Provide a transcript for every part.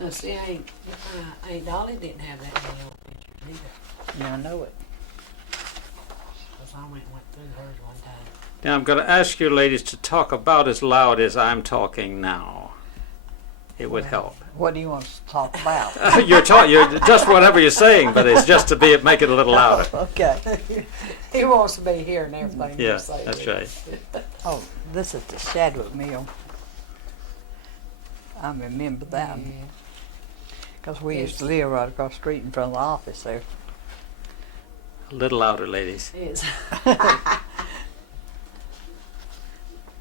Now, see, Aunt Dolly didn't have that many old pictures either. Yeah, I know it. Because I went through hers one time. Now I'm going to ask you ladies to talk about as loud as I'm talking now. It would help. What do you want us to talk about? You're just whatever you're saying, but it's just to make it a little louder. Okay. He wants to be here and everything. Yeah, you say. that's right. Oh, this is the Shadwick Mill. I remember that. Yeah. Because we used to live right across the street in front of the office there. A little louder, ladies. Yes.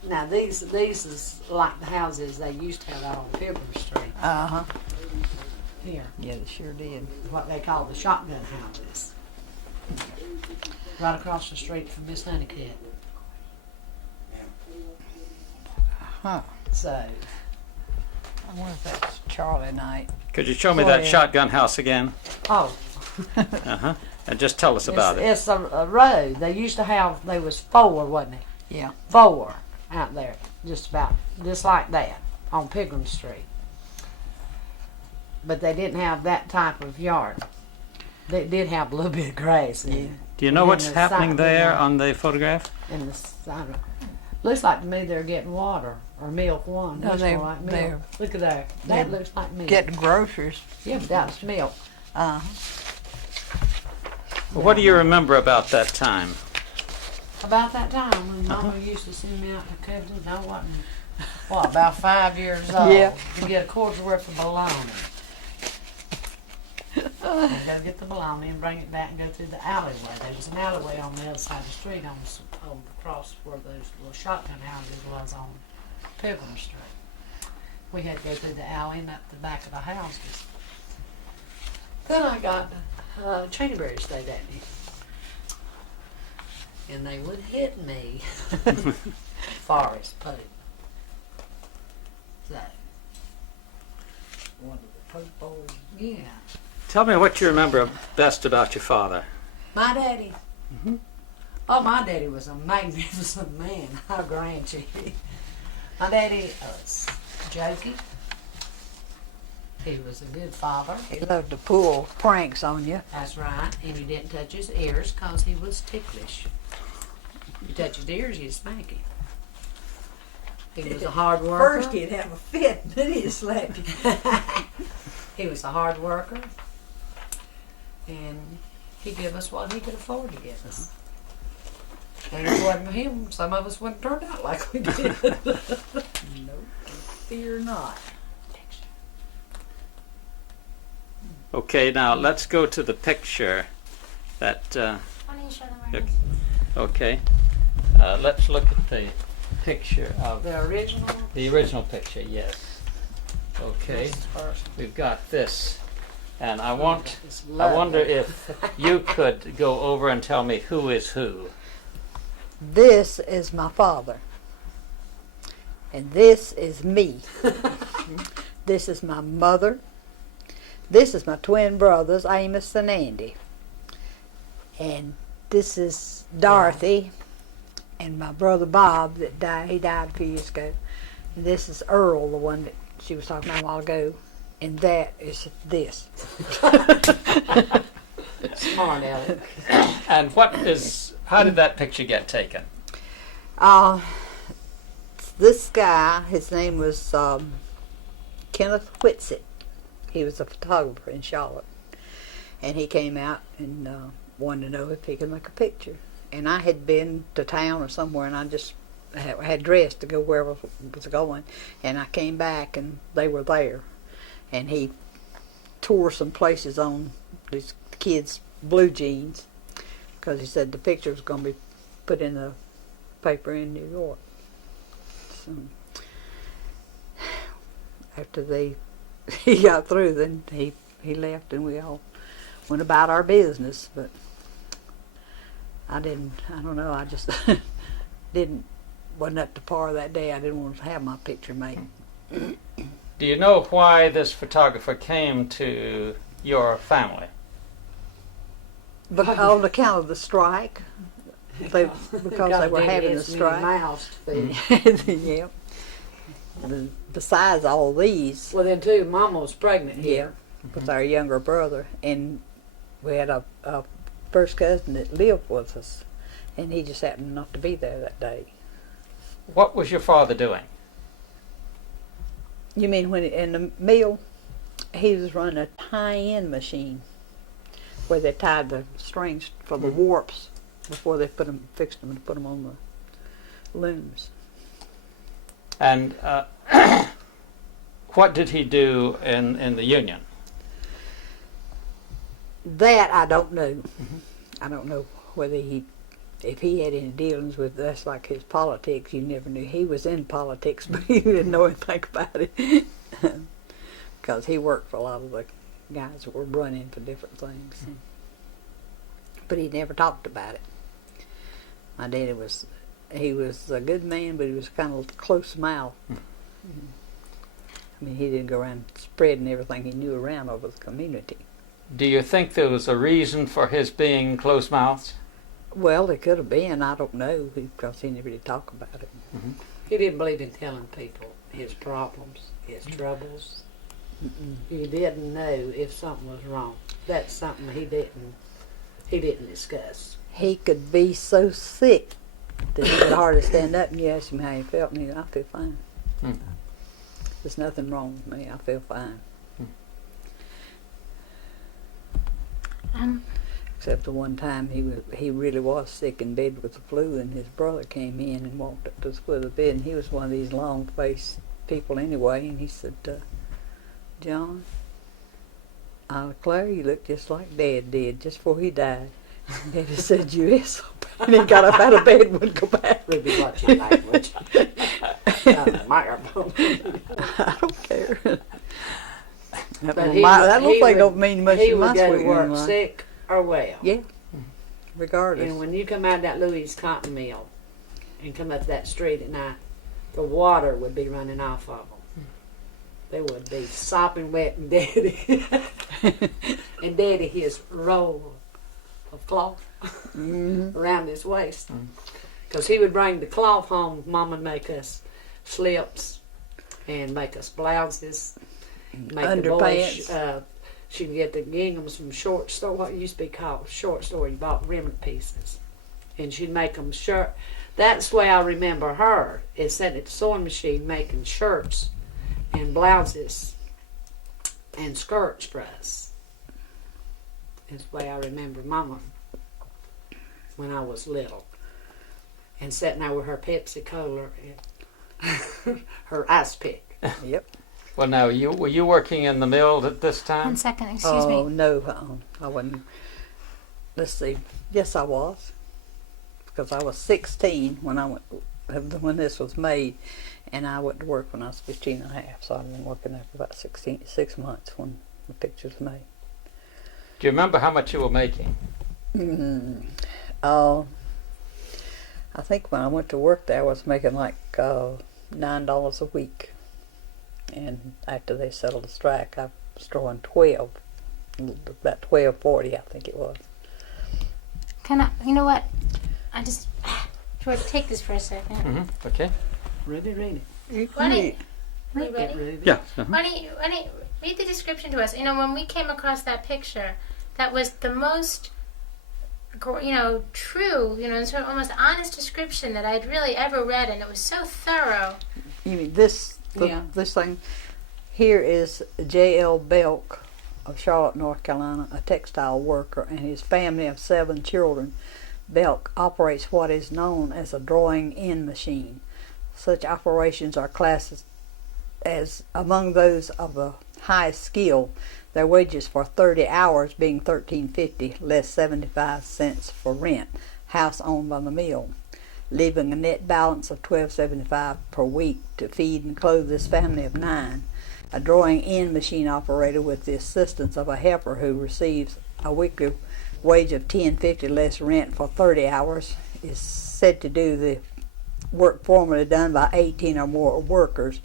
Now these is like the houses they used to have out on Pilgrim Street. Uh-huh. Here, Yeah, they sure did. what they call the shotgun houses. Right across the street from Miss Honeycutt. Huh. So, I wonder if that's Charlie night. Could you show me Oh, that yeah. shotgun house again? oh, Uh-huh. And just tell us about it. it's a road. They used to have. There was 4, wasn't it? Yeah. 4 out there, just like that on Pilgrim Street. But they didn't have that type of yard. They did have a little bit of grass in it. Do you know And what's then the happening side- there on the photograph? And the side. Looks like to me they're getting water or milk. One. No, Looks they- more like milk. they're- Look at that. That looks like milk. Getting groceries. Yeah, but that's milk. Uh-huh. Well, what do you remember about that time? About that time when Mama used to send me out to Cleveland, I wasn't, what, about 5 years old, Yeah. to get a quarter's worth of bologna. And go get the bologna and bring it back and go through the alleyway. There was an alleyway on the other side of the street on the cross where those little shotgun houses was on Pilgrim Street. We had to go through the alley and up the back of the houses. Then I got Chainberry stayed at me. And they would hit me. Forrest put it. So, One of the Pope boys. yeah. Tell me what you remember best about your father. My daddy. Mhm. Oh, my daddy was a magnificent man. How grand you. My daddy was jokey. He was a good father. He loved to pull pranks on you. That's right. And he didn't touch his ears because he was ticklish. You touch his ears, you'd smack him. He was a hard worker. First he'd have a fit, then he'd slap you. He was a hard worker. And he gave us what he could afford to give us. And if it wasn't for him, some of us wouldn't turn out like we did. No, fear not. Okay, now let's go to the picture that, Why don't you show them Look. right okay. Let's look at the picture of The original. the original picture, yes. Okay, This is first. we've got this. And I It's wonder lovely. if you could go over and tell me who is who. This is my father. And this is me. This is my mother. This is my twin brothers, Amos and Andy. And this is Dorothy and my brother Bob that died. He died a few years ago. And this is Earl, the one that she was talking about a while ago. And that is this. Smart, Ellie. And how did that picture get taken? This guy, his name was Kenneth Whitsitt. He was a photographer in Charlotte. And he came out and wanted to know if he could make a picture. And I had been to town or somewhere, and I just had dressed to go wherever I was going. And I came back, and they were there. And he tore some places on these kids' blue jeans because he said the picture was going to be put in the paper in New York. So after he got through, then he left, and we all went about our business. But I don't know, I just wasn't up to par that day. I didn't want to have my picture made. Do you know why this photographer came to your family? But on account of the strike, because they were having a strike. Mouse to feed. Yeah. besides all these, Well, then too, Mama was pregnant here. with our younger brother, and we had a first cousin that lived with us, and he just happened not to be there that day. What was your father doing? You mean when in the mill, he was running a tie-in machine where they tied the strings for the warps before they fixed them and put them on the looms. And what did he do in the union? That I don't know. I don't know whether if he had any dealings with us, like his politics. You never knew. He was in politics, but you didn't know anything about it because he worked for a lot of the guys that were running for different things. But he never talked about it. My daddy was a good man, but he was kind of close mouth. I mean, he didn't go around spreading everything he knew around over the community. Do you think there was a reason for his being close-mouthed? Well, it could have been. I don't know because he never did talk about it. He didn't believe in telling people his problems, his troubles. He didn't know if something was wrong. That's something he didn't discuss. He could be so sick that he could hardly stand up, and you ask him how he felt, and he said, I feel fine. There's nothing wrong with me. I feel fine. Except the one time he really was sick in bed with the flu, and his brother came in and walked up to the foot of the bed, and he was one of these long-faced people anyway, and he said, John, I declare you look just like Dad did just before he died. And Daddy said, you is so bad. And he got up out of bed and wouldn't go back. We'd be watching language. I don't care. But That little thing don't mean much he in my would go sweet to work young life. sick or well. Yeah, regardless. And when you come out of that Louis Cotton Mill and come up that street at night, the water would be running off of them. They would be sopping wet, and Daddy and Daddy his roll of cloth around his waist, because he would bring the cloth home. Mom would make us slips and make us blouses, make Underpants. the boys. She'd get the ginghams from short store, what used to be called short store. You bought remnant pieces, and she'd make them shirt. That's the way I remember her, is sitting at the sewing machine making shirts and blouses and skirts for us. That's the way I remember Mama when I was little. And sitting there with her Pepsi Cola and her ice pick. Yep. Well, now, were you working in the mill at this 1 time? second, excuse me. Oh, no, I wasn't. Let's see. Yes, I was. Because I was 16 when this was made, and I went to work when I was 15 and a half, so I've been working there for about 6 months when the picture was made. Do you remember how much you were making? I think when I went to work there, I was making like $9 a week. And after they settled the strike, I was drawing 12, about $12.40, I think it was. You know what? I just, George, take this for a second. Okay. Ruby, read it. Why don't you, are you Get ready? Ruby. Yeah. Why don't you read the description to us? You know, when we came across that picture, that was the most, true, sort of almost honest description that I'd really ever read, and it was so thorough. You mean this thing? Here is J.L. Belk of Charlotte, North Carolina, a textile worker, and his family of 7 children. Belk operates what is known as a drawing-in machine. Such operations are classed as among those of the highest skill, their wages for 30 hours being $13.50, less 75 cents for rent, house owned by the mill, leaving a net balance of $12.75 per week to feed and clothe this family of 9. A drawing-in machine operator with the assistance of a helper who receives a weekly wage of $10.50 less rent for 30 hours is said to do the work formerly done by 18 or more workers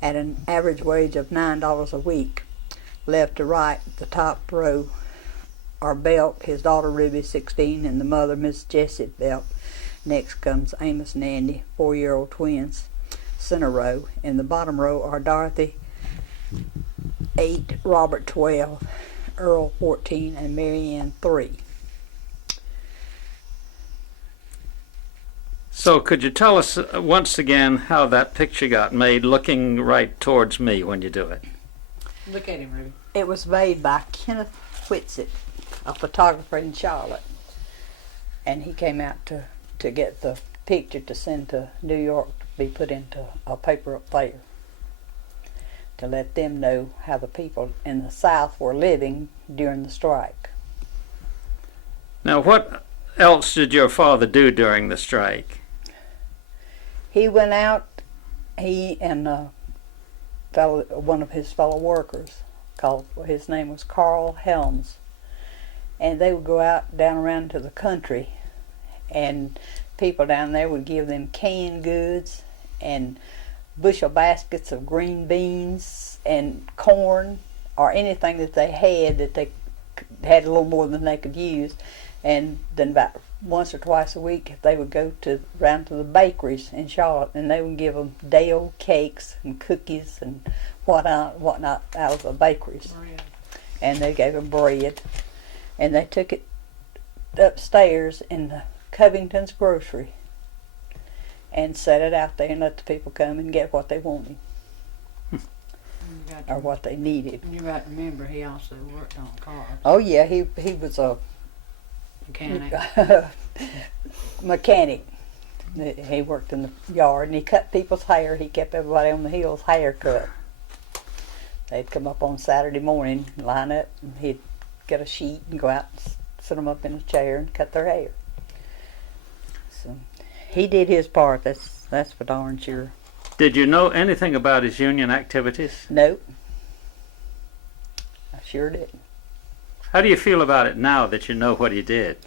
at an average wage of $9 a week. Left to right, the top row are Belk, his daughter Ruby, 16, and the mother, Miss Jessie Belk. Next comes Amos and Andy, 4-year-old twins. center row. In the bottom row are Dorothy 8, Robert 12, Earl 14, and Maryanne 3. So could you tell us once again how that picture got made, looking right towards me when you do it? Look at him, Ruby. It was made by Kenneth Whitsitt, a photographer in Charlotte. And he came out to get the picture to send to New York to be put into a paper up there, to let them know how the people in the South were living during the strike. Now, what else did your father do during the strike? He went out, he and one of his fellow workers, his name was Carl Helms, and they would go out down around to the country, and people down there would give them canned goods and bushel baskets of green beans and corn, or anything that they had a little more than they could use. And then about once or twice a week they would go round to the bakeries in Charlotte, and they would give them day-old cakes and cookies and whatnot out of the bakeries. And they gave them bread, and they took it upstairs in the Covington's grocery and set it out there and let the people come and get what they wanted or what they needed. You got to remember, he also worked on cars. Oh yeah, he was a mechanic. He worked in the yard, and he cut people's hair. He kept everybody on the hill's hair cut. They'd come up on Saturday morning, line up, and he'd get a sheet and go out and sit them up in a chair and cut their hair. So he did his part. That's for darn sure. Did you know anything about his union activities? Nope. I sure didn't. How do you feel about it now that you know what he did?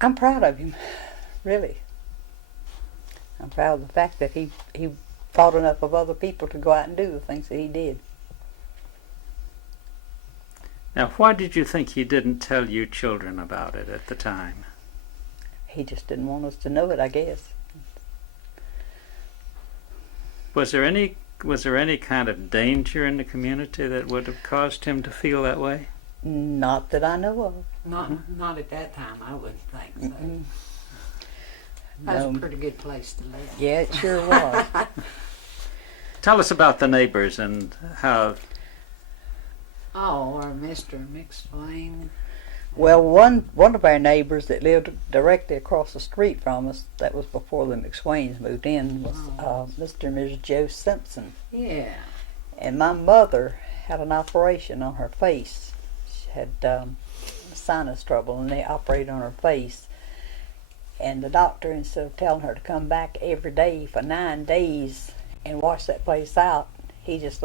I'm proud of him, really. I'm proud of the fact that he thought enough of other people to go out and do the things that he did. Now, why did you think he didn't tell you children about it at the time? He just didn't want us to know it, I guess. Was there any kind of danger in the community that would have caused him to feel that way? Not that I know of. Not at that time, I wouldn't think so. Mm-mm. That was No. a pretty good place to live. Yeah, it sure was. Tell us about the neighbors and how. Oh, or Mr. McSwain. Well, one of our neighbors that lived directly across the street from us, that was before the McSwains moved in, was Mr. and Mrs. Joe Simpson. Yeah. And my mother had an operation on her face. She had sinus trouble, and they operated on her face. And the doctor, instead of telling her to come back every day for 9 days and wash that place out, he just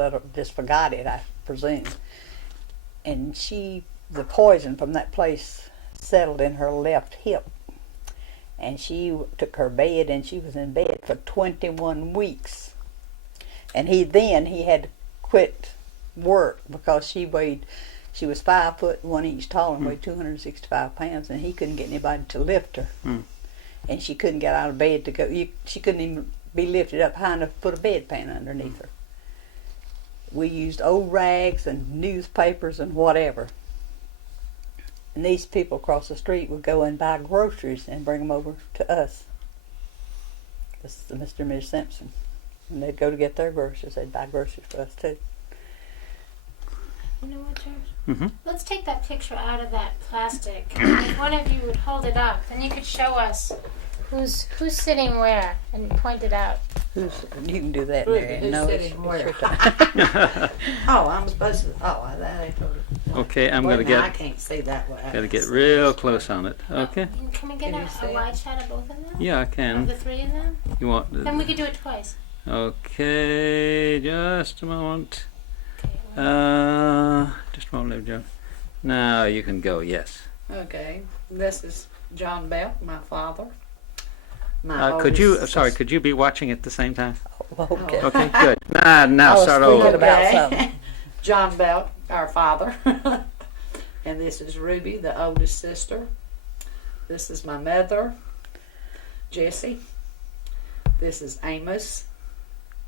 forgot it, I presume. And the poison from that place settled in her left hip. And she took her bed, and she was in bed for 21 weeks. And he had to quit work because she was 5 foot 1 inch tall and weighed 265 pounds, and he couldn't get anybody to lift her. And she couldn't get out of bed to go. She couldn't even be lifted up high enough to put a bedpan underneath her. We used old rags and newspapers and whatever. And these people across the street would go and buy groceries and bring them over to us. This is Mr. and Mrs. Simpson. And they'd go to get their groceries. They'd buy groceries for us too. You know what, George? Mm-hmm. Let's take that picture out of that plastic. If one of you would hold it up, then you could show us who's sitting where and point it out. You can do that, Ruby, Mary. who's No, sitting it's where? your time. Oh, I'm supposed to. Oh, that ain't told her. Okay, I'm Wait going a to minute, I get can't see that way. gotta get real close on it. Okay. Can we get Can you see a it? wide shot of both of them? Yeah, I Of can. the three of them? You want? Then we could do it twice. Okay, just a moment. Okay. Just a moment, Joe. Now you can go. Yes. Okay, this is John Belk, my father. Could you be watching at the same time? Okay. Okay, good. Now I was start thinking over. about Okay. something. John Belk, our father. And this is Ruby, the oldest sister. This is my mother, Jessie. This is Amos,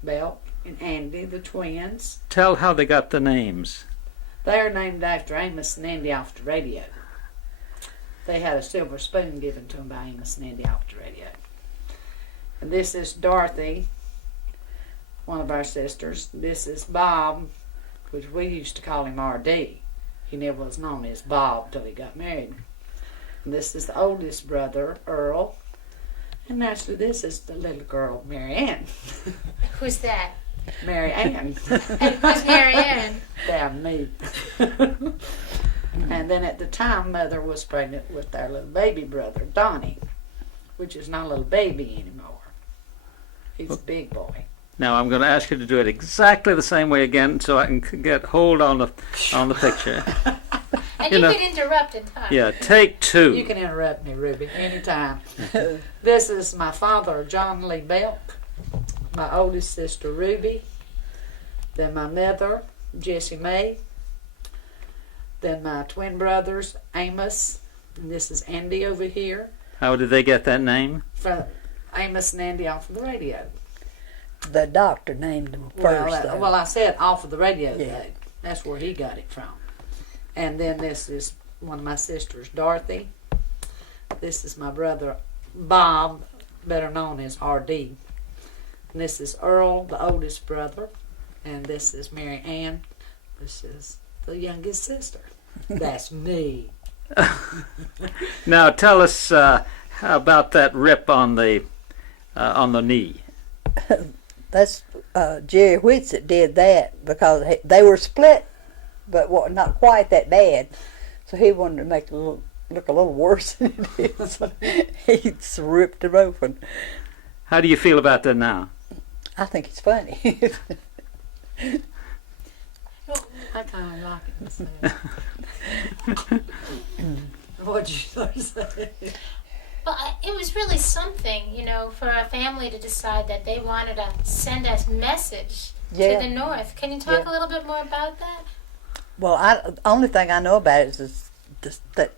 Belk, and Andy, the twins. Tell how they got the names. They're named after Amos and Andy off the radio. They had a silver spoon given to them by Amos and Andy off the radio. And this is Dorothy, one of our sisters. This is Bob, which we used to call him R.D. He never was known as Bob till he got married. And this is the oldest brother, Earl. And naturally, this is the little girl, Maryanne. Who's that? Maryanne. And who's Maryanne? Damn me. And then at the time, Mother was pregnant with our little baby brother, Donnie, which is not a little baby anymore. He's a big boy. Now I'm going to ask you to do it exactly the same way again, so I can get hold on the picture. And You you know- could interrupt and talk. Yeah, take two. You can interrupt me, Ruby, anytime. This is my father, John Lee Belk, my oldest sister, Ruby, then my mother, Jessie Mae, then my twin brothers, Amos, and this is Andy over here, How did they get that name? from Amos and Andy off of the radio. The doctor named him first. though. Well, I said off of the radio, Yeah. though. That's where he got it from. And then this is one of my sisters, Dorothy. This is my brother, Bob, better known as R.D. And this is Earl, the oldest brother. And this is Maryanne. This is the youngest sister. That's me. Now tell us about that rip on the knee. That's Jerry Whitsett did that because they were split, but not quite that bad. So he wanted to make it look a little worse than it is. So he ripped it open. How do you feel about that now? I think it's funny. I kind of like it myself. What'd you say? Well, it was really something, for a family to decide that they wanted to send a message Yeah. to the North. Can you talk Yeah. a little bit more about that? Well, the only thing I know about it is just that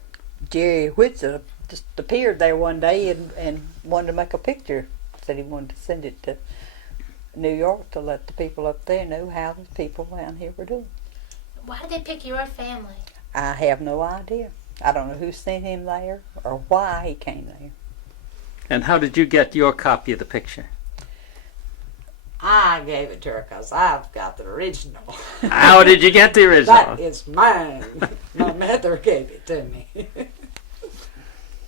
Jerry Whitsett just appeared there one day and wanted to make a picture. Said he wanted to send it to New York to let the people up there know how the people down here were doing. Why did they pick your family? I have no idea. I don't know who sent him there or why he came there. And how did you get your copy of the picture? I gave it to her because I've got the original. How did you get the original? That is mine. My mother gave it to me.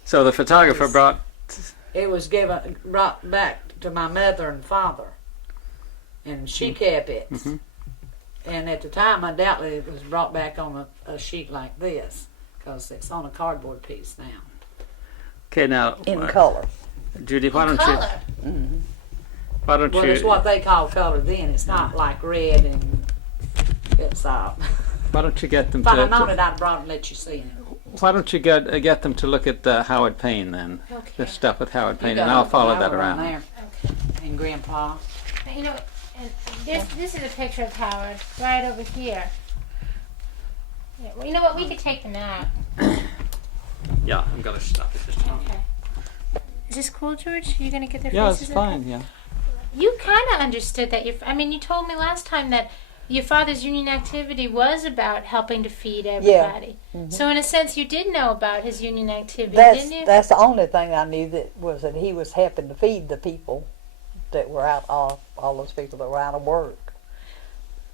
So the photographer brought. It was brought back to my mother and father, and she kept it. Mhm. And at the time, undoubtedly, it was brought back on a sheet like this, because it's on a cardboard piece now. Okay, now In color. Judy, why don't Color. why don't Well, it's you what they call color then. It's not like red and it's why don't you get them if I'd have to, known it, I'd have brought it and let you see it. why don't you get them to look at Howard Payne then? Okay. The stuff with Howard You Payne, got and I'll it. follow I that will run around. there. Okay. And Grandpa. You know, and this is a picture of Howard right over here. Yeah, well, you know what? We could take them out. Yeah, I'm gonna stop it just a moment. Okay. Is this cool, George? You gonna get their Yeah, faces it's in? fine. Yeah. You kind of understood that. You told me last time that your father's union activity was about helping to feed everybody. So in a sense, you did know about his union activity, didn't you? That's the only thing I knew that he was helping to feed the people that were out, all those people that were out of work.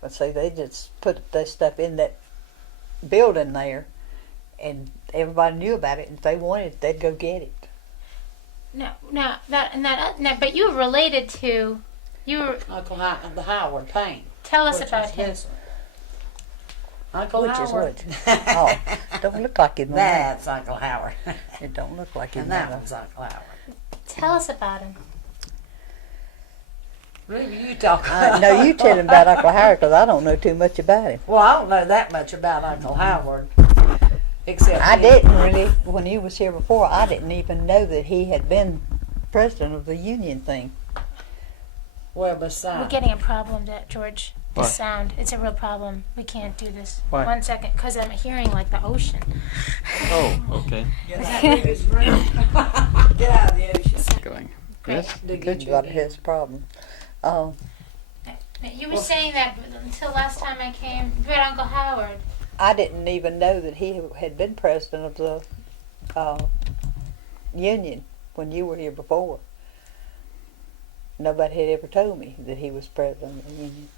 But see, they just put that stuff in that building there, and everybody knew about it. And if they wanted it, they'd go get it. But you were related to. Uncle the Howard Payne. Tell us Which about is him. this one. Uncle Which Howard. is which? Oh, don't look like his mother. That's Uncle Howard. It don't look like his And that mother. one's Uncle Howard. Tell us about him. Ruby, you talk. No, you tell him about Uncle Howard because I don't know too much about him. Well, I don't know that much about Uncle Howard. Except I didn't really, when he was here before, I didn't even know that he had been president of the union thing. Well, We're besides. getting a problem, George. The What? sound. It's a real problem. We can't do this. Why? 1 second, because I'm hearing like the ocean. Oh, okay. Get out of the ocean. Going. Great. Yes. To get Good you about again. his problem. Um, You were saying that until last time I came. But Uncle Howard. I didn't even know that he had been president of the union when you were here before. Nobody had ever told me that he was president of the union.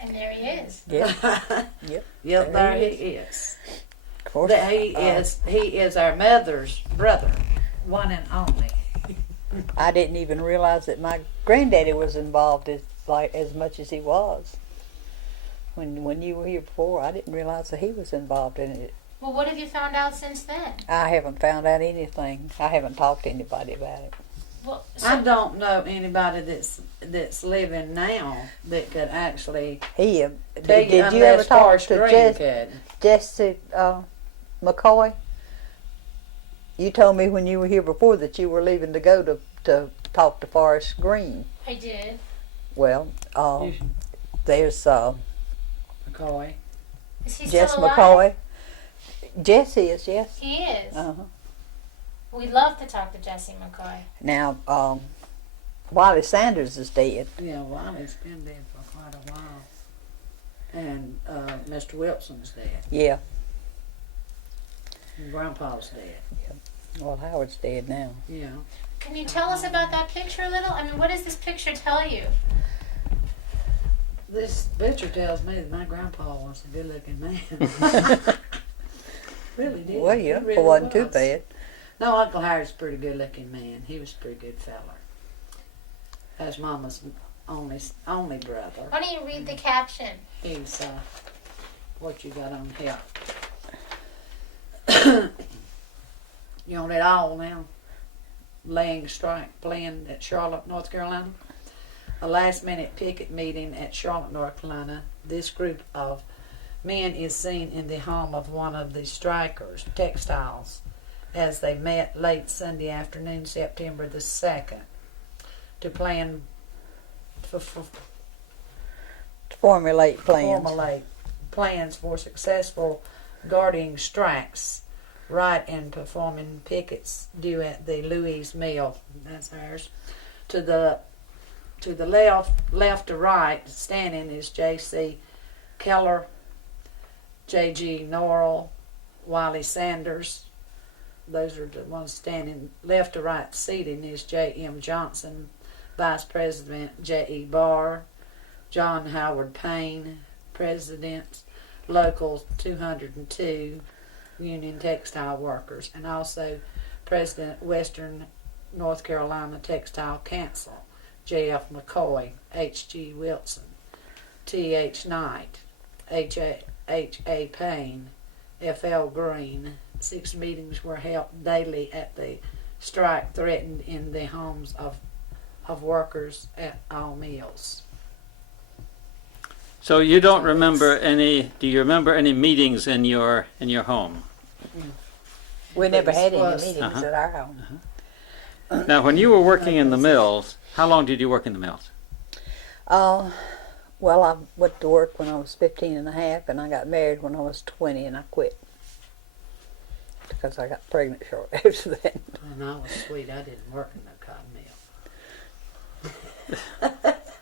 And there he is. Yep. Yep, there he is. Of course. That he is our mother's brother, one and only. I didn't even realize that my granddaddy was involved as much as he was. When you were here before, I didn't realize that he was involved in it. Well, what have you found out since then? I haven't found out anything. I haven't talked to anybody about it. Well, I don't know anybody that's living now that could actually He tell did you you ever unless talk Forrest to Green could. Jesse McCoy? You told me when you were here before that you were leaving to go to talk to Forrest Green. I did. Well, there's McCoy. Is he Jess still alive? McCoy. Jesse is, yes. He is. Uh-huh. We'd love to talk to Jesse McCoy. Now, Wiley Sanders is dead. Yeah, Wiley's been dead for quite a while. And Mr. Wilson's dead. Yeah. And Grandpa's dead. Well, Howard's dead now. Yeah. Can you tell us about that picture a little? I mean, what does this picture tell you? This picture tells me that my grandpa was a good-looking man. Really did. Well, He yeah, really it wasn't too was. bad. No, Uncle Howard's a pretty good-looking man. He was a pretty good feller. That's Mama's only brother. Why don't you read the caption? He's what you got on here. You want it all now? Laying strike planned at Charlotte, North Carolina. A last-minute picket meeting at Charlotte, North Carolina. This group of men is seen in the home of one of the strikers, Textiles, as they met late Sunday afternoon, September the 2nd, to plan To formulate plans for successful guarding strikes, right, and performing pickets due at the Louise Mill. That's ours. To the left to right, standing is J.C. Keller, J.G. Norrell, Wiley Sanders. Those are the ones standing. Left to right seating is J.M. Johnson, Vice President J.E. Barr, John Howard Payne, President, Local 202, Union Textile Workers, and also President, Western North Carolina Textile Council, J.F. McCoy, H.G. Wilson, T.H. Knight, H.A. Payne, F.L. Green. 6 meetings were held daily at the strike threatened in the homes of workers at all mills. So you don't remember any? Do you remember any meetings in your home? We never had any Was- meetings Uh-huh. at our home. Now, when you were working in the mills, how long did you work in the mills? Well, I went to work when I was 15 and a half, and I got married when I was 20, and I quit because I got pregnant shortly after that. And I was sweet. I didn't work in no cotton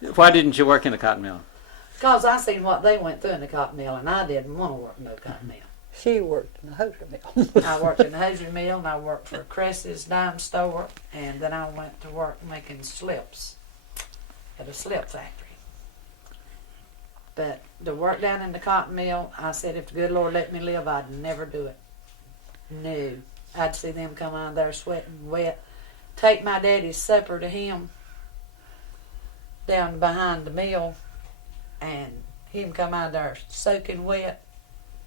mill. Why didn't you work in the cotton mill? Because I seen what they went through in the cotton mill, and I didn't want to work in no cotton mill. She worked in the hosiery mill. I worked in the hosiery mill, and I worked for Cress's dime store, and then I went to work making slips at a slip factory. But the work down in the cotton mill, I said, if the good Lord let me live, I'd never do it. No. I'd see them come out there sweating wet, take my daddy's supper to him down behind the mill, and him come out there soaking wet.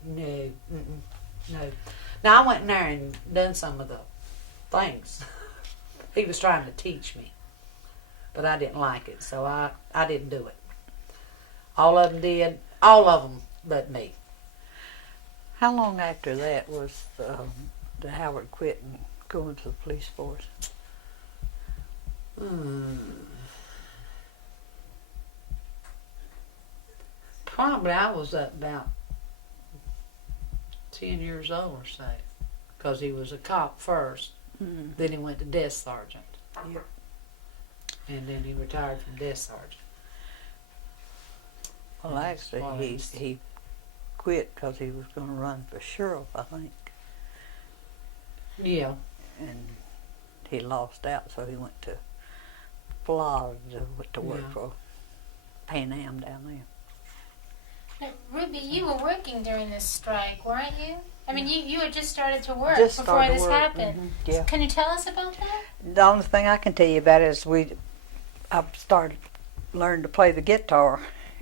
No, no. Now, I went in there and done some of the things. He was trying to teach me, but I didn't like it, so I didn't do it. All of them did, all of them but me. How long after that was the Howard quit and going to the police force? Probably I was up about 10 years old or so, because he was a cop first. Then he went to desk sergeant. Yep. And then he retired from desk sergeant. Well, actually, he quit because he was going to run for sheriff, I think. Yeah. And he lost out, so he went to Florida to work Yeah. for Pan Am down there. But Ruby, you were working during this strike, weren't you? I mean, you had just started to work Just before started to this work, happened. Yeah. Can you tell us about that? The only thing I can tell you about it is I started learning to play the guitar,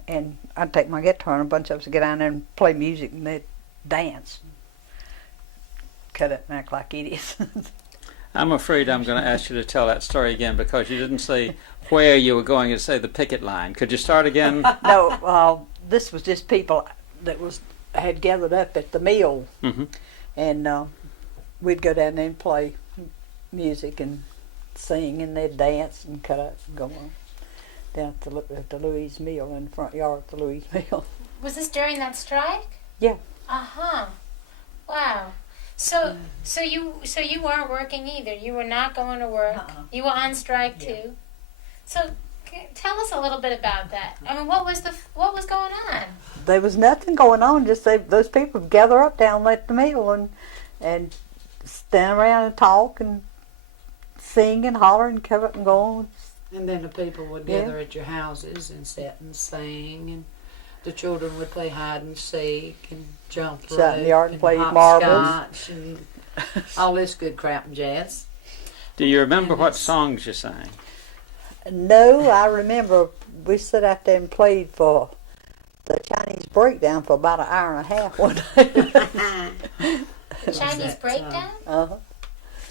and I'd take my guitar and a bunch of us would get down there and play music, and they'd dance, cut up and act like idiots. I'm afraid I'm going to ask you to tell that story again because you didn't say where you were going to say the picket line. Could you start again? No, this was just people that had gathered up at the mill, Mm-hmm. and we'd go down there and play music and sing, and they'd dance and cut up and go on down at the Louise Mill, in the front yard of the Louise Mill. Was this during that strike? Yeah. Uh-huh. Wow. So you weren't working either. You were not going to work. Uh-uh. You were on strike Yeah. too. So tell us a little bit about that. I mean, what was going on? There was nothing going on. Just those people would gather up down at the mill and stand around and talk and sing and holler and come up and go on. And then the people would gather at your houses and sit and sing, and the children would play hide and seek and jump rope, Sat in the yard and played hopscotch marbles. and all this good crap and jazz. Do you remember And what it's- songs you sang? No, I remember we sat out there and played for the Chinese breakdown for about an hour and a half one day. Chinese breakdown? Uh-huh.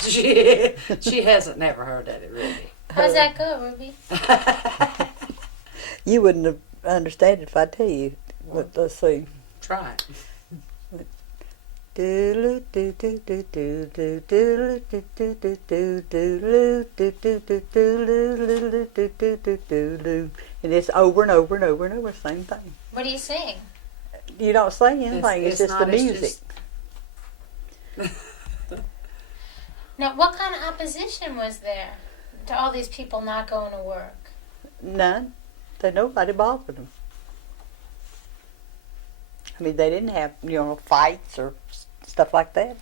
She hasn't never heard of it, really. How's that go, Ruby? You wouldn't have understand it if I tell you. But let's see. Try it. And it's over and over and over and over, same thing. What do you sing? You don't say anything, it's just the not- it's music. just- Now, what kind of opposition was there to all these people not going to work? None. Nobody bothered them. I mean, they didn't have, fights or stuff like that.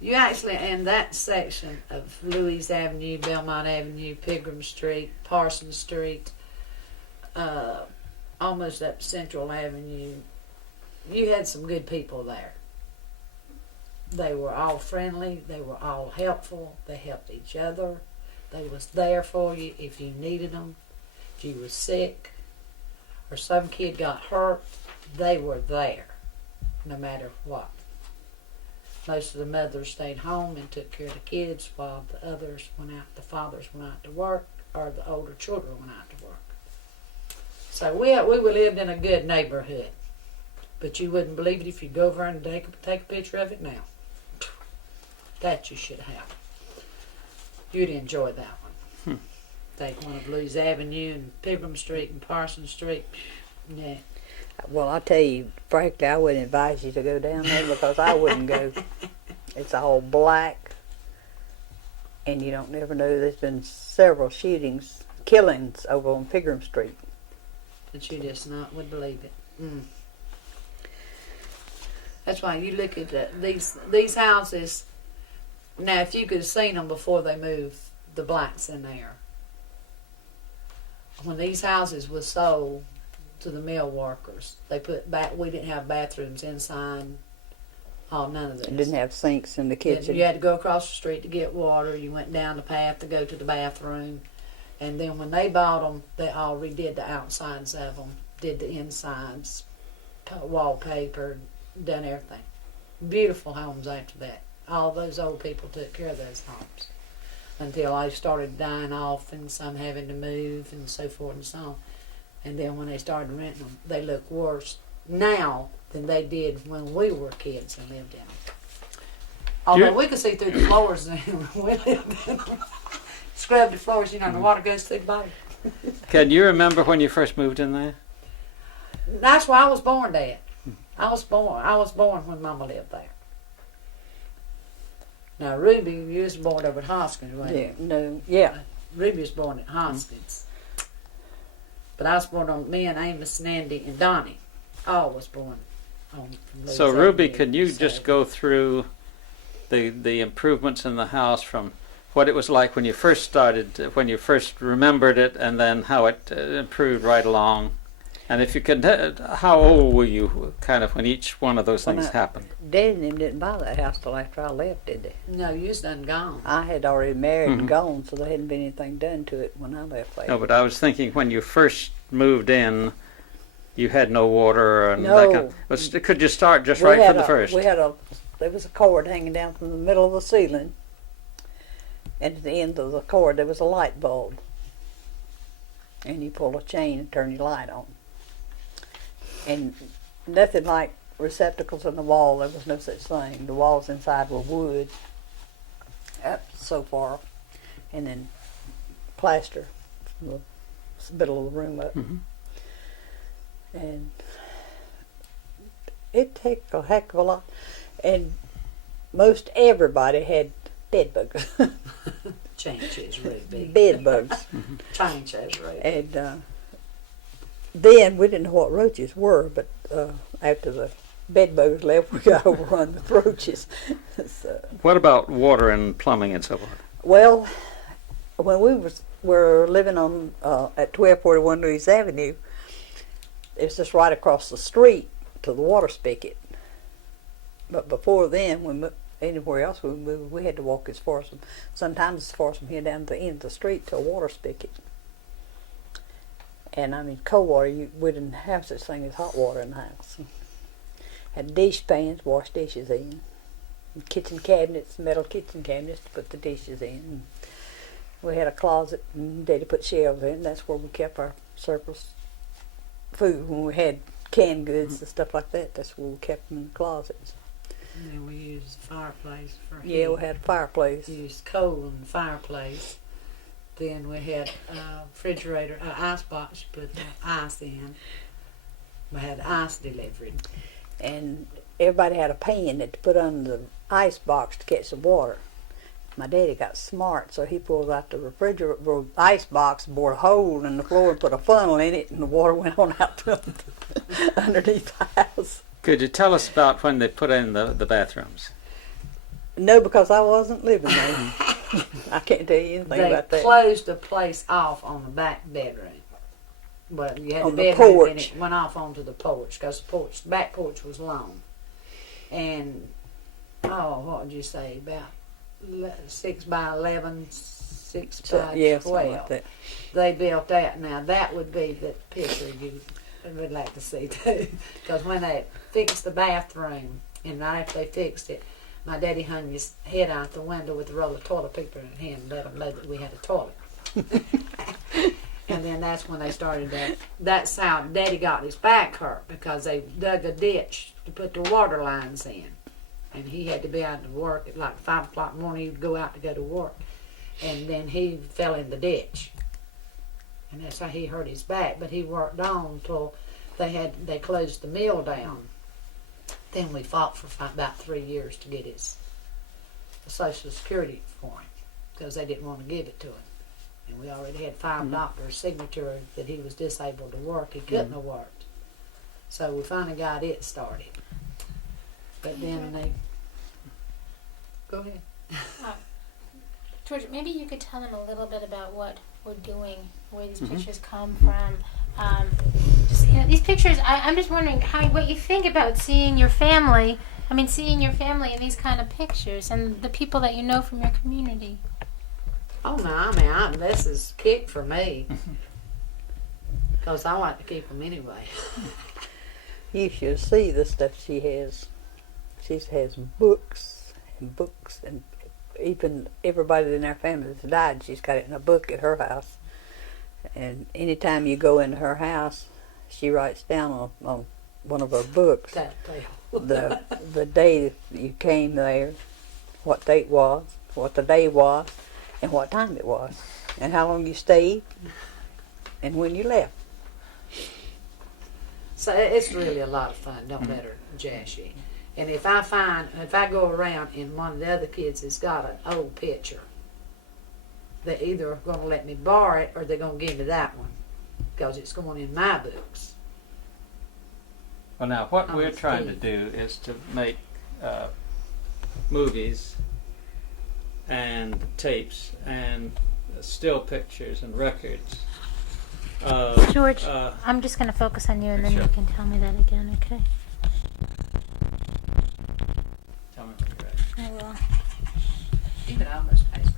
You actually, in that section of Louise Avenue, Belmont Avenue, Pilgrim Street, Parsons Street, almost up Central Avenue, you had some good people there. They were all friendly. They were all helpful. They helped each other. They was there for you if you needed them. If you was sick or some kid got hurt, they were there no matter what. Most of the mothers stayed home and took care of the kids while the others went out, the fathers went out to work, or the older children went out to work. So we lived in a good neighborhood. But you wouldn't believe it if you go over and take a picture of it now. That you should have. You'd enjoy that one. Take one of Louise Avenue and Pilgrim Street and Parsons Street. Yeah. Well, I tell you, frankly, I wouldn't advise you to go down there because I wouldn't go. It's all black, and you don't never know. There's been several killings over on Pilgrim Street. But you just not would believe it. That's why you look at these houses. Now, if you could have seen them before they moved the blacks in there. When these houses were sold to the mill workers, they put back. We didn't have bathrooms inside. Oh, none of this. Didn't have sinks in the kitchen. You had to go across the street to get water. You went down the path to go to the bathroom. And then when they bought them, they all redid the outsides of them, did the insides, wallpaper, done everything. Beautiful homes after that. All those old people took care of those homes until they started dying off and some having to move and so forth and so on. And then when they started renting them, they look worse now than they did when we were kids and lived in them. Although we could see through the floors when we lived in them. Scrub the floors, the water goes through the bottom. Can you remember when you first moved in there? That's where I was born, Dad. I was born when Mama lived there. Now, Ruby, you was born over at Hoskins, wasn't Yeah, you? no, yeah. Ruby was born at Hoskins. But I was born on, me and Amos and Andy and Donnie all was born on Lewis So Ruby, Avenue, can you so- just go through the improvements in the house from what it was like when you first started, when you first remembered it, and then how it improved right along? And if you could, how old were you kind of when each one of those When things I- happened? Dad and them didn't buy that house till after I left, did they? No, you was done gone. I had already married Mhm. and gone, so there hadn't been anything done to it when I left there. No, but I was thinking when you first moved in, you had no water and that No. kind of, could you start just We right had from the a- first? There was a cord hanging down from the middle of the ceiling, and at the end of the cord there was a light bulb. And you pull a chain and turn your light on. And nothing like receptacles in the wall, there was no such thing. The walls inside were wood, up so far, and then plaster from the middle of the room up. Mhm. And it takes a heck of a lot. And most everybody had bed bugs. Change is really big. Bed bugs. Change is really big. And then we didn't know what roaches were, but after the bed bugs left, we got overrun with roaches. So, What about water and plumbing and so forth? well, when we were living on at 1241 Louis Avenue, it was just right across the street to the water spigot. But before then, anywhere else we moved, we had to walk as far as sometimes as far as from here down to the end of the street to a water spigot. And I mean, cold water, we didn't have such thing as hot water in the house. Had dish pans, wash dishes in. And kitchen cabinets, metal kitchen cabinets to put the dishes in. We had a closet, and Daddy put shelves in. That's where we kept our surplus food. When we had canned goods and stuff like that, that's where we kept them in the closets. And then we used fireplace for Yeah, heat. we had a fireplace. Used coal in the fireplace. Then we had a refrigerator, an ice box to put the ice in. We had ice delivered. And everybody had a pan that to put under the ice box to catch the water. My daddy got smart, so he pulled out the refrigerator ice box, bored a hole in the floor, and put a funnel in it, and the water went on out to underneath the house. Could you tell us about when they put in the bathrooms? No, because I wasn't living there. I can't tell you anything They about that. closed the place off on the back bedroom. But you had On the the bedroom and porch. it went off onto the porch because the back porch was long. And, what would you say, about 6 by 11, 6 by Yeah, 12. something like that. They built that. Now that would be the picture you would like to see too. Because when they fixed the bathroom, and right after they fixed it, my daddy hung his head out the window with a roll of toilet paper in his hand and let them know that we had a toilet. And then that's when they started that. That's how Daddy got his back hurt because they dug a ditch to put the water lines in. And he had to be out to work at like 5 o'clock in the morning. He would go out to go to work. And then he fell in the ditch. And that's how he hurt his back. But he worked on until they closed the mill down. Then we fought for about 3 years to get his Social Security for him because they didn't want to give it to him. And we already had 5 doctors' signature that he was disabled to work. He couldn't have worked. So we finally got it started. But then they... Go ahead. George, maybe you could tell them a little bit about what we're doing, where these pictures come from. Just, these pictures, I'm just wondering what you think about seeing your family. I mean, seeing your family in these kind of pictures and the people that you know from your community. Oh no, I mean, this is kick for me. Because I like to keep them anyway. You should see the stuff she has. She has books, and even everybody in our family that's died, she's got it in a book at her house. And anytime you go into her house, she writes down on one of her books the day that you came there, what date was, what the day was, and what time it was, and how long you stayed, and when you left. So it's really a lot of fun. Don't let her jash you. And if I go around and one of the other kids has got an old picture, they're either going to let me borrow it or they're going to give me that one because it's going in my books. Well, now what we're trying to do is to make movies and tapes and still pictures and records. George, I'm just going to focus on you, and then Sure. you can tell me that again, okay? Tell me when you're ready. I will. You could almost pass my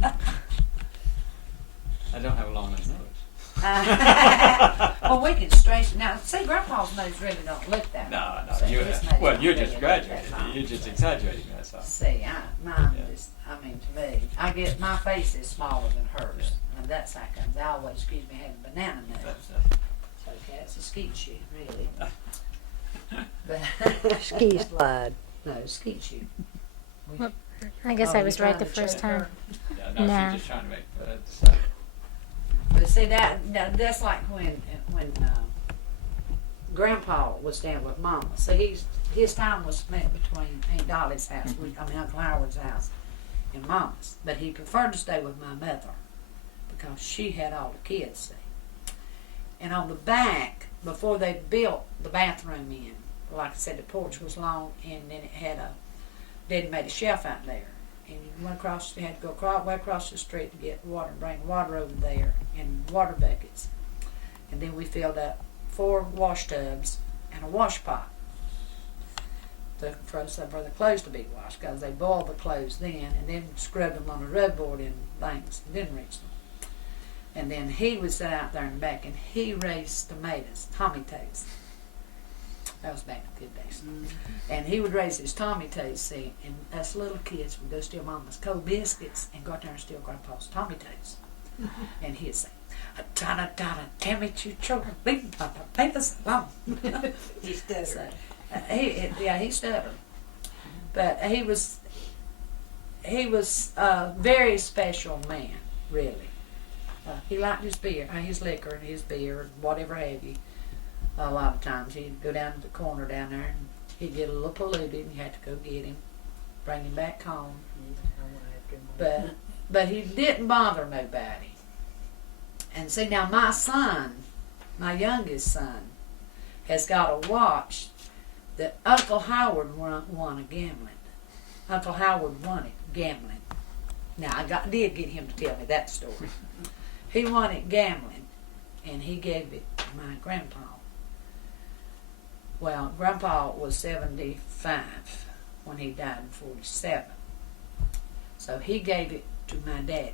grandpa. I don't have a long enough nose. Well, we can straighten now. See, Grandpa's nose really don't look that. No, See, you're his nose don't just really look graduating. that long. You're just exaggerating that. So. See, mine Yeah. just, I mean, to me, I get my face is smaller than hers, and that's how comes. I always excuse me having banana nose. That's, Okay, it's a skeet shoe, really. But Ski slide. no, skeet shoe. I guess Oh, I was you're right the trying to first check time. her? yeah, no, Nah. she's just trying to make. But see that's like when Grandpa was down with Mama. See, his time was spent between Aunt Dolly's house, Uncle Howard's house, and Mama's. But he preferred to stay with my mother because she had all the kids. See, and on the back before they built the bathroom in, like I said, the porch was long, and then it had Daddy made a shelf out there. And you went across, you had to go way across the street to get water, bring water over there in water buckets. And then we filled up 4 wash tubs and a wash pot for the clothes to be washed, because they boiled the clothes then and then scrubbed them on a rub board and things and then reached them. And then he would sit out there in the back and he raised tomatoes, tomatoes. That was back in the good days. And he would raise his tomatoes, see, and us little kids would go steal Mama's cold biscuits and go out there and steal Grandpa's tomatoes. And he'd say, "Tana tana, tammy choo children, leave my papers alone." He stuttered. So, he stuttered. But he was a very special man, really. He liked his beer, his liquor and his beer, whatever have you. A lot of times he'd go down to the corner down there and he'd get a little polluted and you had to go get him, bring him back home. But he didn't bother nobody. And see, now my son, my youngest son, has got a watch that Uncle Howard won a gambling. Uncle Howard won it gambling. Now I did get him to tell me that story. He won it gambling, and he gave it to my grandpa. Well, Grandpa was 75 when he died in 47. So he gave it to my daddy.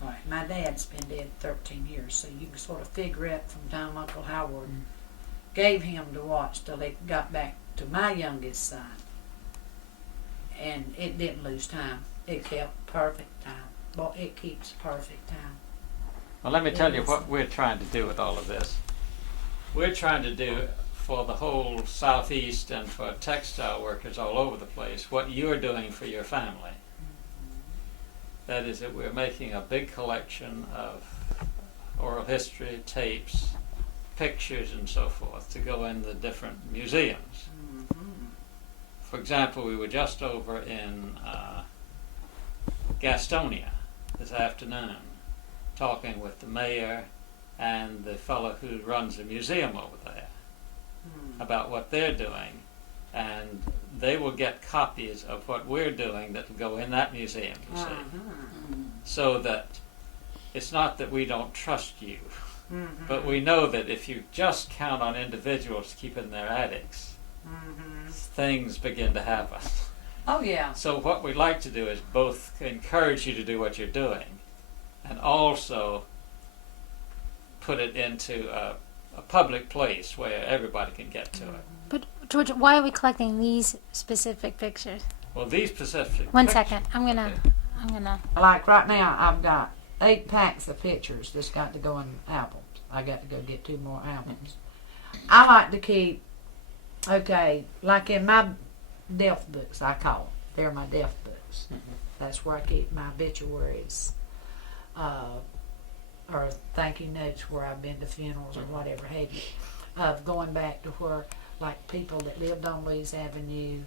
All right, my dad's been dead 13 years, so you can sort of figure it from the time Uncle Howard gave him the watch till it got back to my youngest son. And it didn't lose time. It kept perfect time. Well, it keeps perfect time. Well, let me tell you what we're trying to do with all of this. We're trying to do for the whole Southeast and for textile workers all over the place what you're doing for your family. That is that we're making a big collection of oral history, tapes, pictures and so forth to go in the different museums. For example, we were just over in Gastonia this afternoon talking with the mayor and the fellow who runs the museum over there about what they're doing, and they will get copies of what we're doing that will go in that museum, you see. So that it's not that we don't trust you, but we know that if you just count on individuals keeping their attics, things begin to happen. Oh, yeah. So what we'd like to do is both encourage you to do what you're doing and also put it into a public place where everybody can get to it. But George, why are we collecting these specific pictures? Well, these specific One pictures- second. I'm gonna. Like right now, I've got 8 packs of pictures that's got to go in albums. I got to go get 2 more albums. I like to keep, like in my death books, I call them. They're my death books. That's where I keep my obituaries, or thank you notes where I've been to funerals or whatever have you. Going back to where, like people that lived on Lee's Avenue,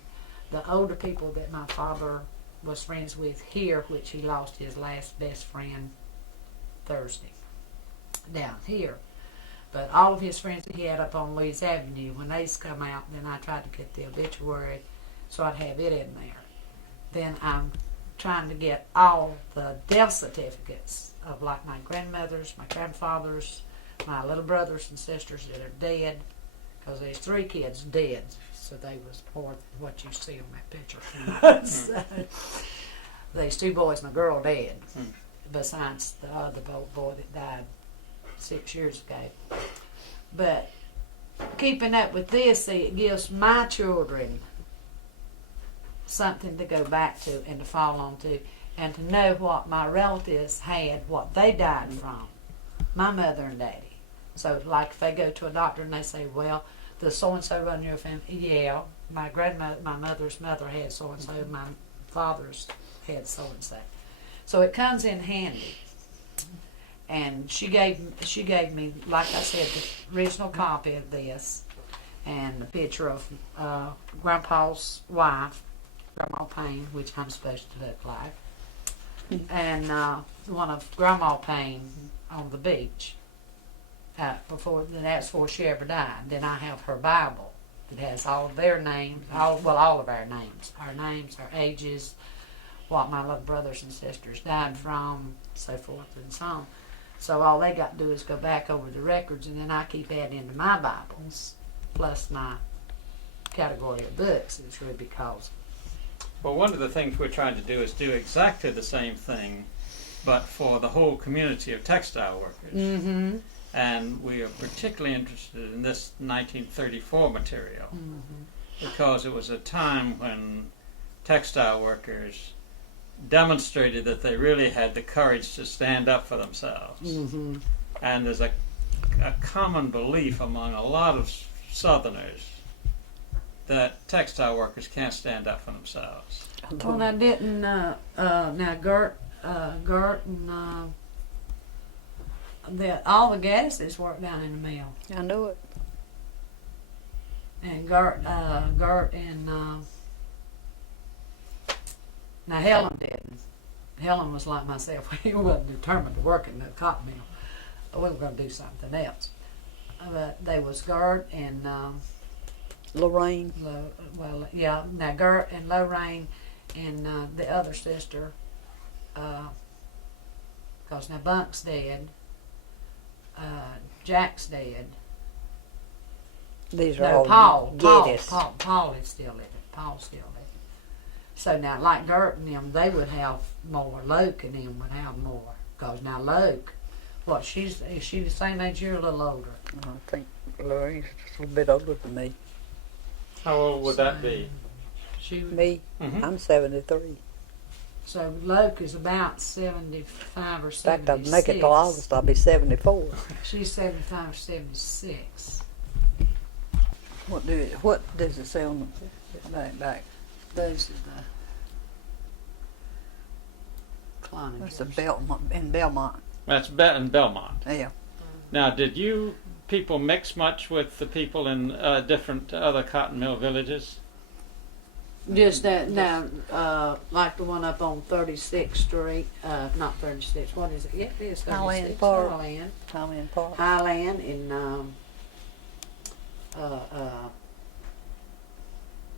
the older people that my father was friends with here, which he lost his last best friend Thursday down here. But all of his friends that he had up on Lee's Avenue, when they's come out, then I tried to get the obituary so I'd have it in there. Then I'm trying to get all the death certificates of like my grandmothers, my grandfathers, my little brothers and sisters that are dead, because there's 3 kids dead, so they was more than what you see on that picture. So, there's 2 boys and a girl dead, besides the other boy that died 6 years ago. But keeping up with this, see, it gives my children something to go back to and to fall on to, and to know what my relatives had, what they died from, my mother and daddy. So, like if they go to a doctor and they say, well, the so-and-so run your family, yeah, my grandmother, my mother's mother had so-and-so, my father's had so-and-so. So it comes in handy. And she gave me, like I said, the original copy of this, and the picture of Grandpa's wife, Grandma Payne, which I'm supposed to look like, and one of Grandma Payne on the beach. That's before she ever died. Then I have her Bible that has all of their names, all of our names, our ages, what my little brothers and sisters died from, so forth and so on. So all they got to do is go back over the records, and then I keep adding into my Bibles, plus my category of books, is really because. Well, one of the things we're trying to do is do exactly the same thing, but for the whole community of textile workers. Mm-hmm. And we are particularly interested in this 1934 material, because it was a time when textile workers demonstrated that they really had the courage to stand up for themselves. Mm-hmm. And there's a common belief among a lot of Southerners that textile workers can't stand up for themselves. Well, now didn't now Gert and all the Gaddis's worked down in the mill, I know it. and Gert and now Helen didn't. Helen was like myself. We wasn't determined to work in the cotton mill. We were going to do something else. But they was Gert and Lorraine. now Gert and Lorraine and the other sister, because now Bunk's dead, Jack's dead. These are No, all Paul Geddes. Paul is still living. Paul's still living. So now, like Gert and them, they would have more. Loke and them would have more. Because now Loke, is she the same age you're, a little older? I think Lorraine's just a little bit older than me. How old would that be? She would, Me, Mhm. I'm 73. so Loke is about 75 or In 76. fact, I'd make it till August, I'll be 74. She's 75 or 76. What does it say on the back? Those are the Clonagers. That's a Belmont, in Belmont. That's in Belmont. Yeah. Now, did you people mix much with the people in different other cotton mill villages? Just that now, like the one up on 36th Street, not 36th, what is it? Yeah, it is 36th. Highland Park. Highland. Highland Park. Highland and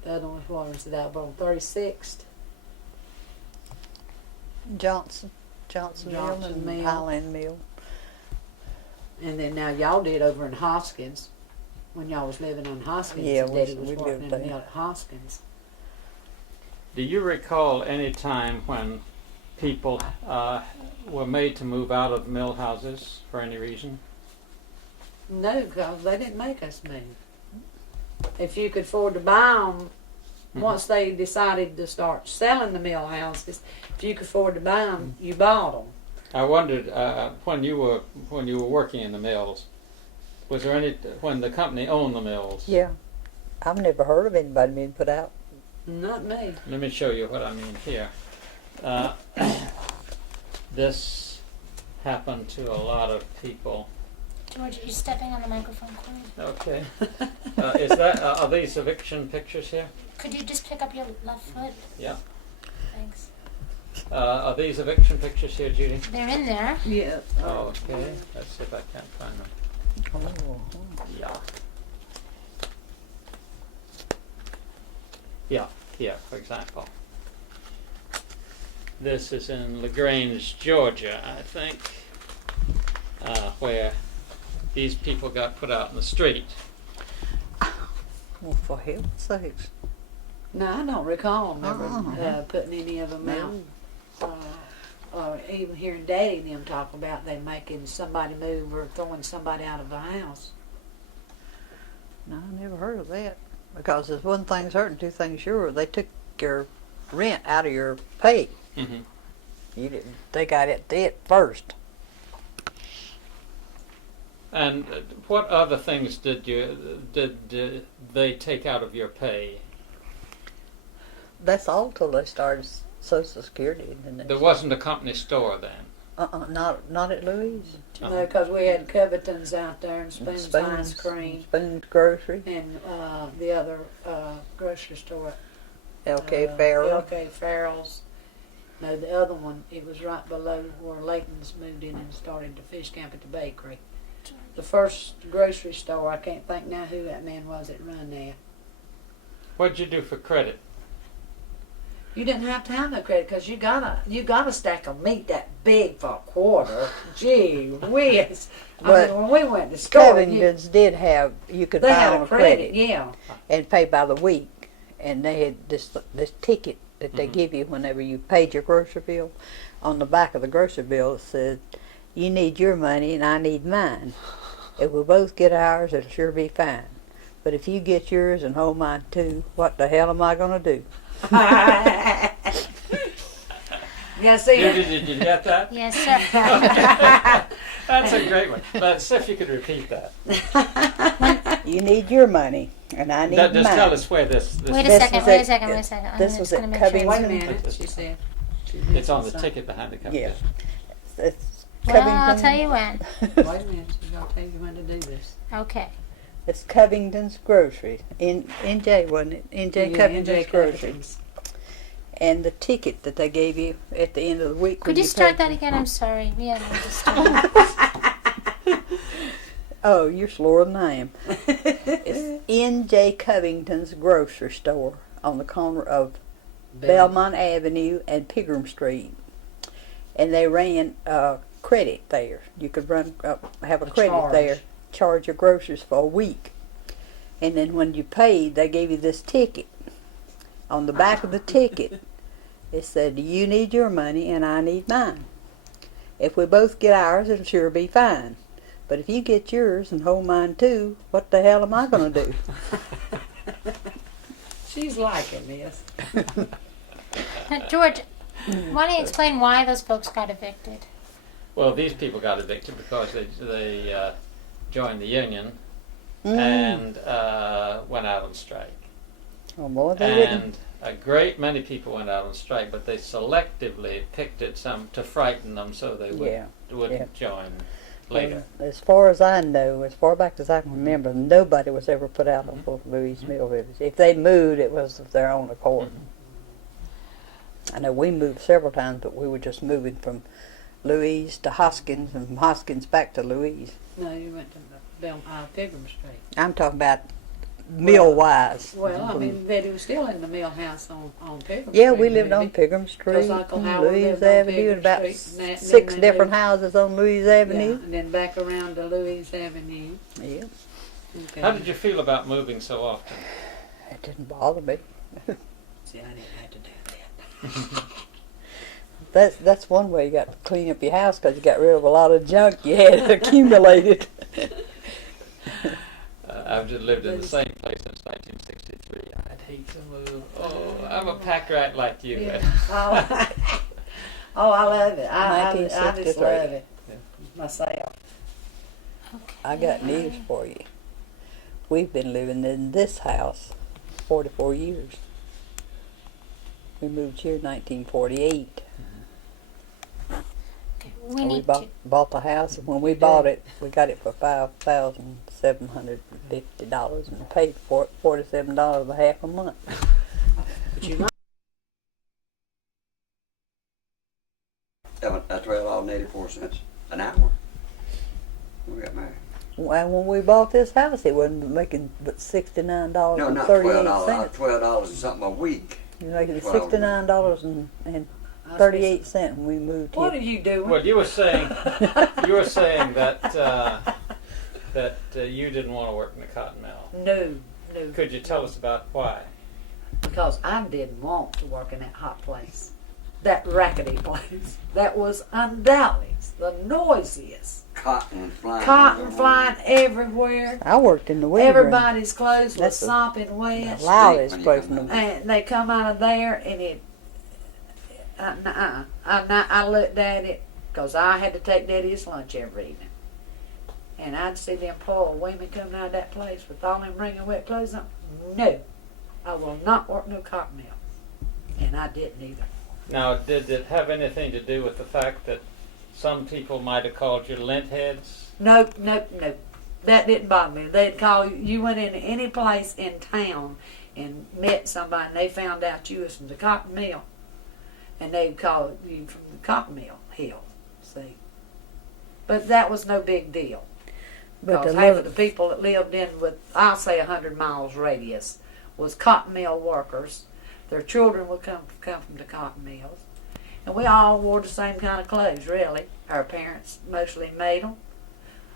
the other one, what was it, out on 36th? Johnson Mill and Mill. Highland Mill. And then now y'all did over in Hoskins, when y'all was living on Hoskins. Yeah, and Daddy was we working lived in the there. mill at Hoskins. Do you recall any time when people were made to move out of mill houses for any reason? No, because they didn't make us move. If you could afford to buy them, once they decided to start selling the mill houses, if you could afford to buy them, you bought them. I wondered when you were working in the mills, was there any when the company owned the mills? Yeah. I've never heard of anybody being put out. Not me. Let me show you what I mean here. This happened to a lot of people. George, you're stepping on the microphone cord. Okay. Is that are these eviction pictures here? Could you just pick up your left foot? Yeah. Thanks. Are these eviction pictures here, Judy? They're in there. Yeah. Oh, okay. Let's see if I can't find them. Oh. Yeah. Yeah, here, for example. This is in LaGrange, Georgia, I think, where these people got put out in the street. Well, for heaven's sakes. No, I don't recall never Uh-uh. putting any of them out. Or even hearing Daddy and them talk about they making somebody move or throwing somebody out of the house. No, I never heard of that. Because there's one thing certain, two things sure. They took your rent out of your pay. Mm-hmm. You didn't. They got it first. And what other things did they take out of your pay? That's all till they started Social Security. There wasn't a company store then. Not at Louise. Uh-huh. Because we had Covington's out there and Spoon's Ice Cream Spoon's Grocery. and the other grocery store. L.K. Farrell. L.K. Farrell's. No, the other one, it was right below where Layton's moved in and started the fish camp at the bakery. The first grocery store, I can't think now who that man was that run there. What'd you do for credit? You didn't have to have no credit because you got a stack of meat that big for a quarter. Gee whiz! But when we went to school, Covington's did have, you could they buy had on a credit, credit yeah. and pay by the week. And they had this ticket that they give you whenever you paid your grocery bill. On the back of the grocery bill it said, "You need your money and I need mine. If we both get ours, it'll sure be fine. But if you get yours and hold mine too, what the hell am I going to do?" Yeah, see. Did you get that? Yes, sir. That's a great one. Let's see if you could repeat that. You need your money and I need Just mine. tell us where this Wait a This second, was wait a at- second, wait a second. I'm this just was gonna at make sure. Covington. Wait a minute, she said. It's on the ticket behind the cover. Yeah. It's Well, I'll Covington. tell you when. Wait a minute, she's gonna tell you when to do this. Okay. It's Covington's Grocery. NJ, wasn't it? NJ Covington's Grocery. And the ticket that they gave you at the end of the week. Could when you start paid that again? I'm sorry. Yeah, I just started. Oh, you're slower than I am. It's N.J. Covington's Grocery Store on the corner of Belmont Avenue and Pigram Street. And they ran credit there. You could have a credit charge. there, charge your groceries for a week. And then when you paid, they gave you this ticket. On the back of the ticket, it said, "You need your money and I need mine. If we both get ours, it'll sure be fine. But if you get yours and hold mine too, what the hell am I going to do?" She's liking this. Now, George, why don't you explain why those folks got evicted? Well, these people got evicted because they joined the union Mm. and went out on strike. Oh, boy, they didn't. And a great many people went out on strike, but they selectively picked at some to frighten them so they wouldn't join later. As far as I know, as far back as I can remember, nobody was ever put out of Louise Mill Village. If they moved, it was of their own accord. I know we moved several times, but we were just moving from Louise to Hoskins and from Hoskins back to Louise. No, you went to the Pigram Street. I'm talking about mill-wise. Well, I mean, Betty was still in the mill house on Pigram Yeah, Street. we lived on maybe. Pigram Street, Uncle and Howard Louise lived on Avenue, and Pigram about Street, and then 6 they different moved- houses on Louise Yeah, Avenue. and then back around to Louise Avenue. Yeah, Okay. How did you feel about moving so often? it didn't bother me. See, I didn't have to do that. That's one way you got to clean up your house because you got rid of a lot of junk you had accumulated. I've just lived in the same place since 1963. I'd hate to move. Oh, I'm a pack rat like you. Yeah. Oh, I love it. I just 1963. love it myself. Okay. I got news for you. We've been living in this house 44 years. We moved here in 1948. Okay, we We need to. bought the house, and when we bought it, we got it for $5,750 and paid for it $47 a half a month. But you might. $12.84 an hour. We got married. And when we bought this house, it wasn't making but $69 No, and not 38 $12. cents. $12 and something a week. You're making $12. $69 and 38 cents when we moved What are here. you doing? Well, you were saying that you didn't want to work in the cotton mill. No. Could you tell us about why? Because I didn't want to work in that hot place. That rackety place. That was undoubtedly the noisiest. Cotton flying. Cotton flying everywhere. I worked in the weaving room. Everybody's clothes was That's the- sopping wet. The loudest When you place come in the And they come out of there and it. I looked at it because I had to take Daddy his lunch every evening. And I'd see them poor women coming out of that place with all them wringing wet clothes on. No, I will not work no cotton mill. And I didn't either. Now, did it have anything to do with the fact that some people might have called you lint heads? Nope. That didn't bother me. They'd call you. You went into any place in town and met somebody and they found out you was from the cotton mill. And they'd call you from the cotton mill hill. See? But that was no big deal. But Because the half little, of the people that lived in with, I'll say 100 miles radius, was cotton mill workers. Their children would come from the cotton mills. And we all wore the same kind of clothes, really. Our parents mostly made them.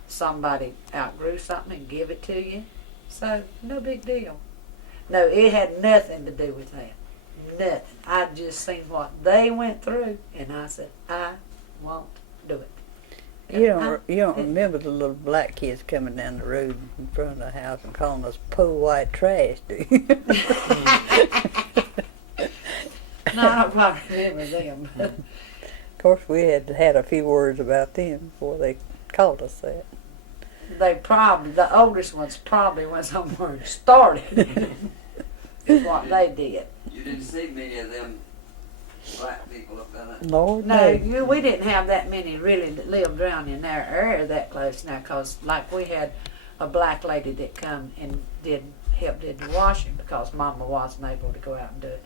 Somebody outgrew something and give it to you. So, no big deal. No, it had nothing to do with that. Nothing. I just seen what they went through, and I said, I won't do it. you don't remember the little black kids coming down the road in front of the house and calling us po white trash, do you? No, I don't probably remember them. Of course, we had a few words about them before they called us that. They probably, the oldest ones probably went somewhere and started. Is what they did. You didn't see many of them black people up in it. Lord, No, no. we didn't have that many really that lived around in our area that close now, because like we had a black lady that come and did the washing because Mama wasn't able to go out and do it.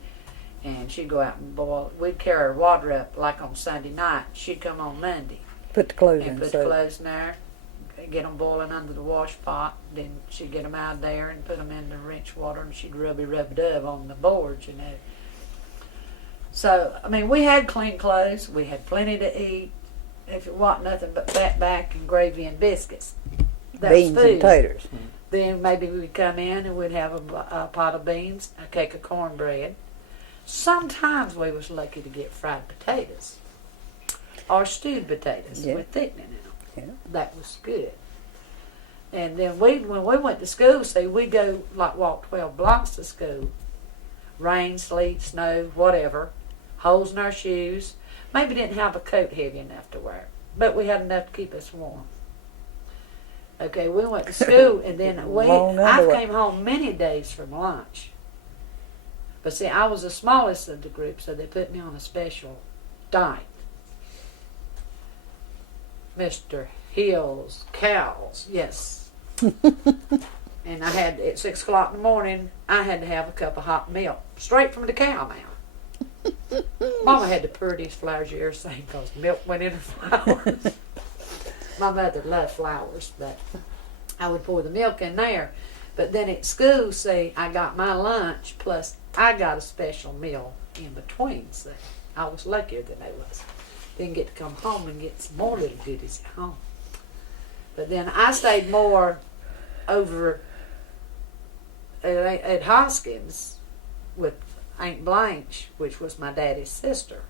And she'd go out and boil. We'd carry her water up like on Sunday night. She'd come on Monday Put the clothes and in put so the clothes in there, get them boiling under the wash pot. Then she'd get them out there and put them in the rinse water, and she'd rub-a-dub on the boards, you know. So, I mean, we had clean clothes. We had plenty to eat. If it wasn't nothing but fat back and gravy and biscuits. That was beans food. and taters. Then maybe we'd come in and we'd have a pot of beans, a cake of cornbread. Sometimes we was lucky to get fried potatoes or stewed potatoes Yeah. with thickening in them. Yeah. That was good. And then when we went to school, see, we'd go like walk 12 blocks to school. Rain, sleet, snow, whatever. Holes in our shoes. Maybe didn't have a coat heavy enough to wear, but we had enough to keep us warm. Okay, we went to school, and then Long I underwear. came home many days from lunch. But see, I was the smallest of the group, so they put me on a special diet. Mr. Hill's cows, yes. And I had, at 6 o'clock in the morning, I had to have a cup of hot milk, straight from the cow now. Mama had the prettiest flowers you ever seen because milk went in her flowers. My mother loved flowers, but I would pour the milk in there. But then at school, see, I got my lunch, plus I got a special meal in between, see. I was luckier than they was. Didn't get to come home and get some more little goodies at home. But then I stayed more over at Hoskins with Aunt Blanche, which was my daddy's sister.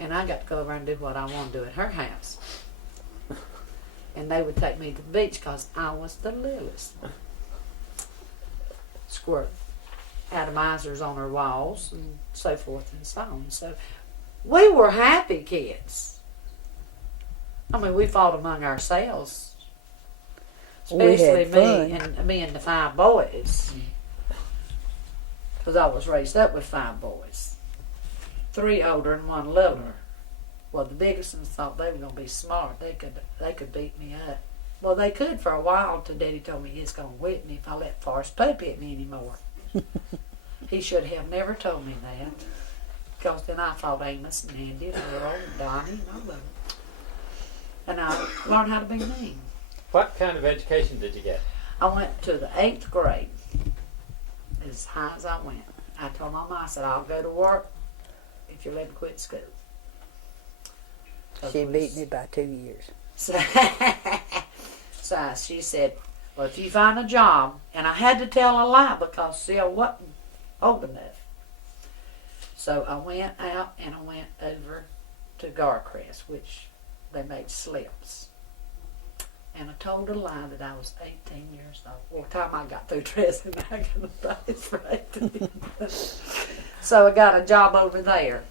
And I got to go over and do what I wanted to do at her house. And they would take me to the beach because I was the littlest. Squirt atomizers on her walls and so forth and so on. So we were happy kids. I mean, we fought among ourselves. We Especially had me and the 5 boys. Because I was raised up with 5 boys. 3 older and 1 littler. Well, the Biggersons thought they were going to be smart. They could beat me up. Well, they could for a while until Daddy told me he was going to whip me if I let Forrest Pope hit me anymore. He should have never told me that. Because then I fought Amos and Andy and Earl and Donnie and all of them. And I learned how to be mean. What kind of education did you get? I went to the 8th grade, as high as I went. I told my mom, I said, I'll go to work if you let me quit school. She beat me by 2 years. So, so she said, well, if you find a job, and I had to tell a lie because, see, I wasn't old enough. So I went out and I went over to Garcrest, which they made slips. And I told a lie that I was 18 years old. Well, the time I got through dressing, I got a for 18. So I got a job over there.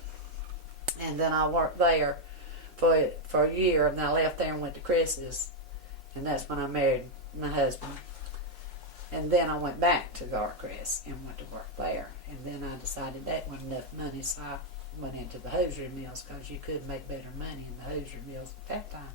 And then I worked there for a year, and I left there and went to Chris's. And that's when I married my husband. And then I went back to Garcrest and went to work there. And then I decided that wasn't enough money, so I went into the hosiery mills because you could make better money in the hosiery mills at that time.